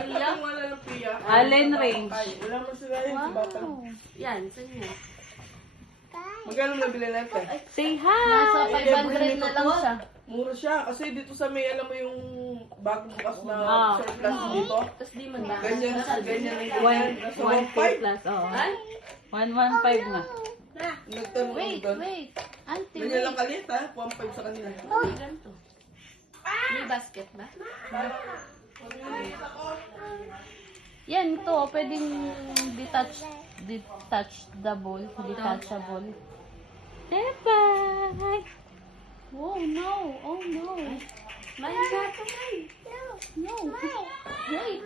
Pia? Wala ng Pia. Allen range. Ay, wala mo sila yung bata. Yan, saan yan? Magkano nabili natin? Say Nasa hi! 500 na lang siya. Mura siya. Kasi dito sa may, alam mo yung bagong bukas na Ah. surplus dito. Tapos di man ba? Ganyan na ganyan na ganyan. One, Nasa 1K 1.5. plus, oo. Ay? 115 na. Nagtanong ko Wait, doon. wait. Auntie, Ganyan wait. lang kalit ha. 1.5 sa kanila. Ilan to? May basket ba? Yan to, pwedeng detachable. Diba? Oh no, oh no. My God. No. Wait.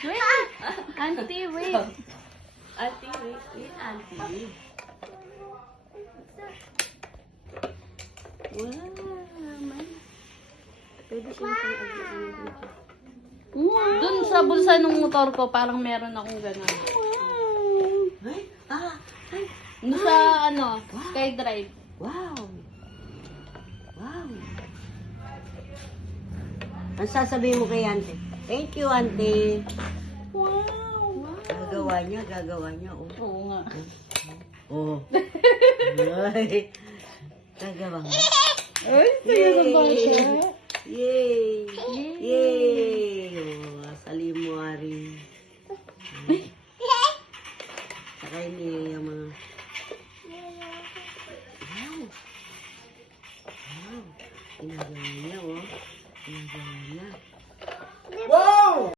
Wait. Auntie, wait. Auntie, wait. Wait, auntie. Wow, pwede siyang Dun sa bulsa ng motor ko, parang meron akong gano'n. Dun sa, SkyDrive. Wow! Wow! Ang sasabihin mo kay Ante? Thank you, Ante. Wow. Gagawa niya. Oh. Oo nga. Oh. Ay. Gagawa nga. Ay, sige na ba siya? Yay! Yay! Oh, salim mo, Ari.